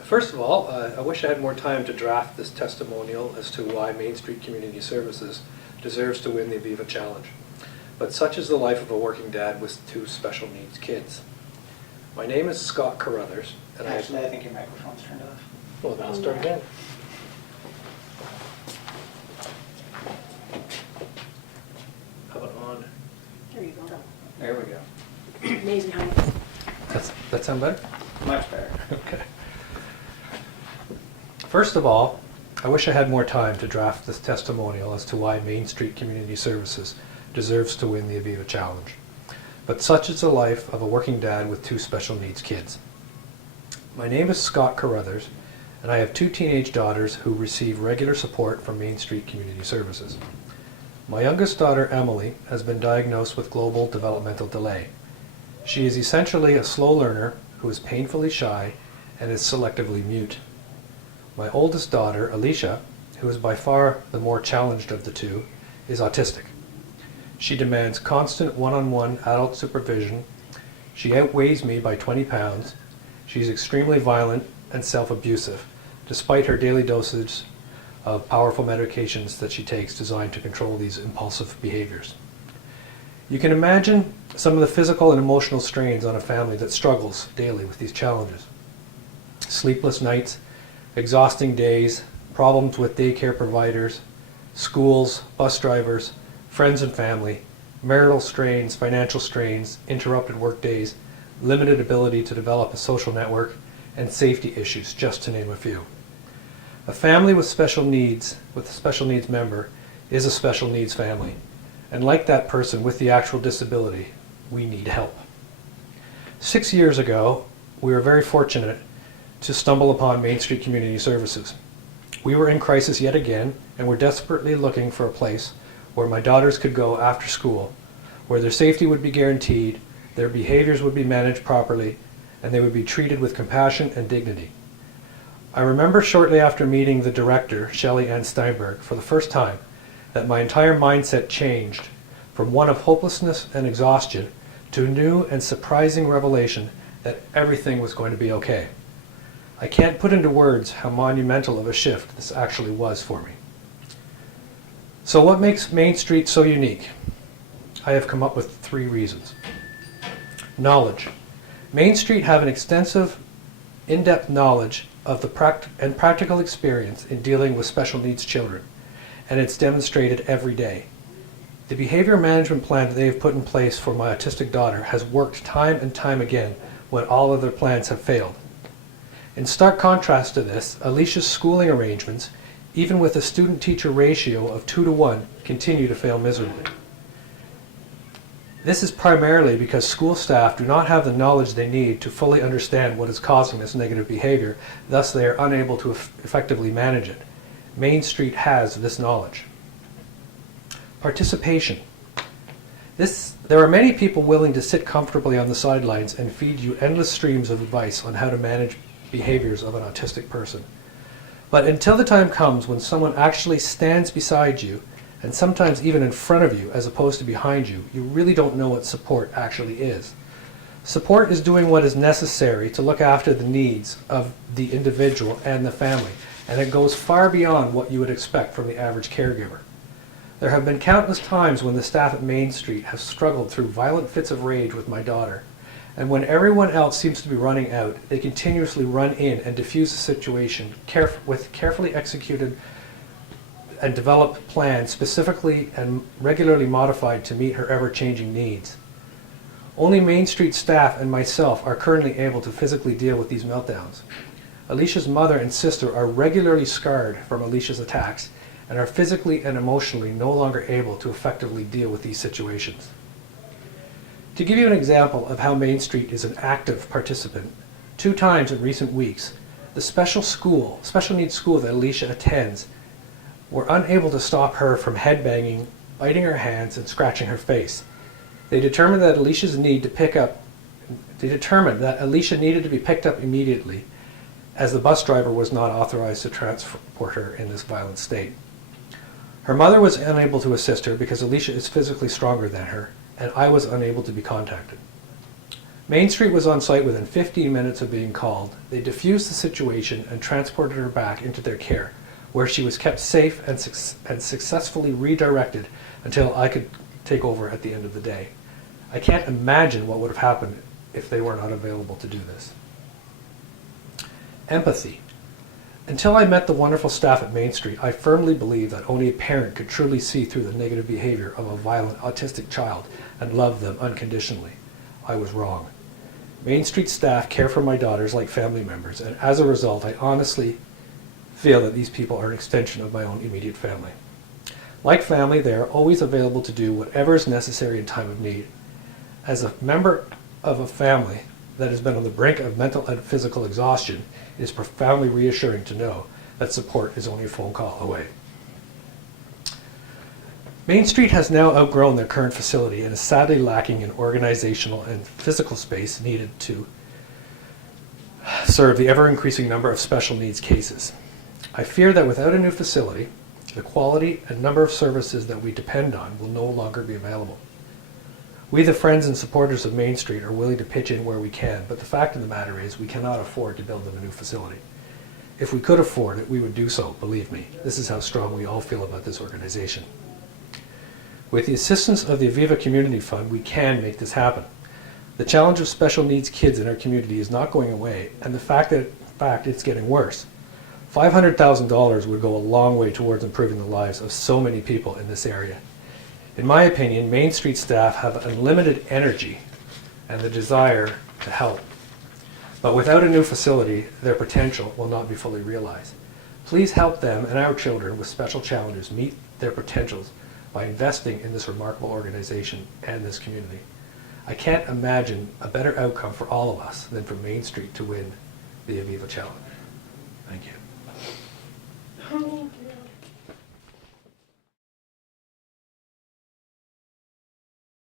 First of all, I wish I had more time to draft this testimonial as to why Main Street Community Services deserves to win the Aviva Challenge. But such is the life of a working dad with two special needs kids. My name is Scott Carruthers, and Actually, I think your microphone's turned off. Well, then I'll start again. How about on? There you go. There we go. Amazing how That sound better? Much better. Okay. First of all, I wish I had more time to draft this testimonial as to why Main Street Community Services deserves to win the Aviva Challenge. But such is the life of a working dad with two special needs kids. My name is Scott Carruthers, and I have two teenage daughters who receive regular support from Main Street Community Services. My youngest daughter, Emily, has been diagnosed with global developmental delay. She is essentially a slow learner who is painfully shy and is selectively mute. My oldest daughter, Alicia, who is by far the more challenged of the two, is autistic. She demands constant one-on-one adult supervision. She outweighs me by 20 pounds. She's extremely violent and self-abusive, despite her daily dosage of powerful medications that she takes designed to control these impulsive behaviors. You can imagine some of the physical and emotional strains on a family that struggles daily with these challenges. Sleepless nights, exhausting days, problems with daycare providers, schools, bus drivers, friends and family, marital strains, financial strains, interrupted work days, limited ability to develop a social network, and safety issues, just to name a few. A family with special needs, with a special needs member, is a special needs family. And like that person with the actual disability, we need help. 6 years ago, we were very fortunate to stumble upon Main Street Community Services. We were in crisis yet again, and were desperately looking for a place where my daughters could go after school, where their safety would be guaranteed, their behaviors would be managed properly, and they would be treated with compassion and dignity. I remember shortly after meeting the director, Shelley Ann Steinberg, for the first time, that my entire mindset changed from one of hopelessness and exhaustion to a new and surprising revelation that everything was going to be okay. I can't put into words how monumental of a shift this actually was for me. So what makes Main Street so unique? I have come up with 3 reasons. Knowledge. Main Street have an extensive, in-depth knowledge of the practical experience in dealing with special needs children, and it's demonstrated every day. The behavior management plan that they have put in place for my autistic daughter has worked time and time again when all other plans have failed. In stark contrast to this, Alicia's schooling arrangements, even with a student-teacher ratio of 2-to-1, continue to fail miserably. This is primarily because school staff do not have the knowledge they need to fully understand what is causing this negative behavior, thus they are unable to effectively manage it. Main Street has this knowledge. Participation. There are many people willing to sit comfortably on the sidelines and feed you endless streams of advice on how to manage behaviors of an autistic person. But until the time comes when someone actually stands beside you, and sometimes even in front of you as opposed to behind you, you really don't know what support actually is. Support is doing what is necessary to look after the needs of the individual and the family, and it goes far beyond what you would expect from the average caregiver. There have been countless times when the staff at Main Street have struggled through violent fits of rage with my daughter, and when everyone else seems to be running out, they continuously run in and diffuse the situation with carefully executed and developed plans specifically and regularly modified to meet her ever-changing needs. Only Main Street staff and myself are currently able to physically deal with these meltdowns. Alicia's mother and sister are regularly scarred from Alicia's attacks and are physically and emotionally no longer able to effectively deal with these situations. To give you an example of how Main Street is an active participant, 2 times in recent weeks, the special needs school that Alicia attends were unable to stop her from headbanging, biting her hands, and scratching her face. They determined that Alicia needed to be picked up immediately, as the bus driver was not authorized to transport her in this violent state. Her mother was unable to assist her because Alicia is physically stronger than her, and I was unable to be contacted. Main Street was on site within 15 minutes of being called. They diffused the situation and transported her back into their care, where she was kept safe and successfully redirected until I could take over at the end of the day. I can't imagine what would have happened if they were not available to do this. Empathy. Until I met the wonderful staff at Main Street, I firmly believed that only a parent could truly see through the negative behavior of a violent autistic child and love them unconditionally. I was wrong. Main Street staff care for my daughters like family members, and as a result, I honestly feel that these people are an extension of my own immediate family. Like family, they are always available to do whatever is necessary in time of need. As a member of a family that has been on the brink of mental and physical exhaustion, it is profoundly reassuring to know that support is only a phone call away. Main Street has now outgrown their current facility and is sadly lacking in organizational and physical space needed to serve the ever-increasing number of special needs cases. I fear that without a new facility, the quality and number of services that we depend on will no longer be available. We, the friends and supporters of Main Street, are willing to pitch in where we can, but the fact of the matter is we cannot afford to build them a new facility. If we could afford it, we would do so, believe me. This is how strong we all feel about this organization. With the assistance of the Aviva Community Fund, we can make this happen. The challenge of special needs kids in our community is not going away, and the fact that, in fact, it's getting worse. $500,000 would go a long way towards improving the lives of so many people in this area. In my opinion, Main Street staff have unlimited energy and the desire to help. But without a new facility, their potential will not be fully realized. Please help them and our children with special challenges meet their potentials by investing in this remarkable organization and this community. I can't imagine a better outcome for all of us than for Main Street to win the Aviva Challenge. Thank you.